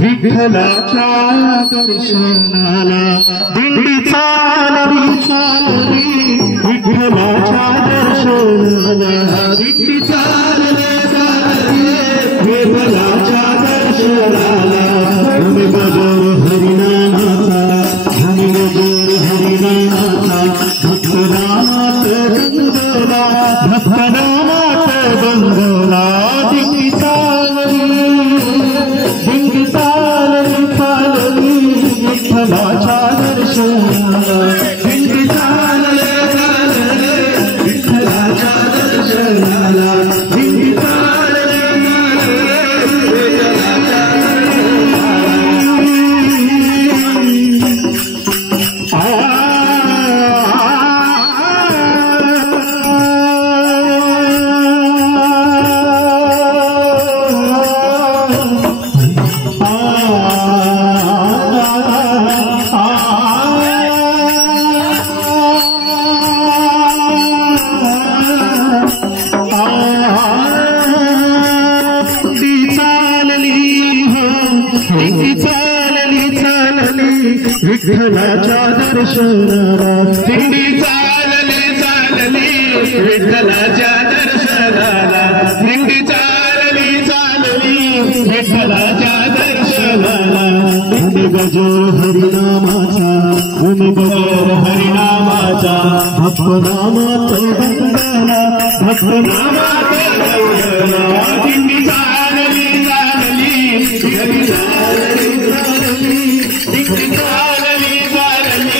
विठ्ठलाच्या दर्शनाला दिंडी चालली चालली विठ्ठलाच्या दर्शनाला दिंडी चालली चालली विठ्ठलाच्या दर्शनाला भूमी बजर हरिनामाचा भूमी बजर हरिनामाचा भक्तनामात बंगला भक्तनामात बंगला दिंडी चालली विठ्ठलाच्या दर्शनाला दिंडी चालली चालली विठ्ठलाच्या दर्शनाला दिंडी चालली विठ्ठलाच्या विठ्ठलाच्या दर्शनाला दिंडी चालली चालली विठ्ठलाच्या दर्शनाला दिंडी चालली चालली विठ्ठलाच्या दर्शनाला भूमी गजर हरिनामाचा भूमी गजर हरिनामाचा भक्तनामात बंगला भक्तनामात बंगला दिंडी चालली चालली दिंडी चालली चालली दिंडी चालली चालली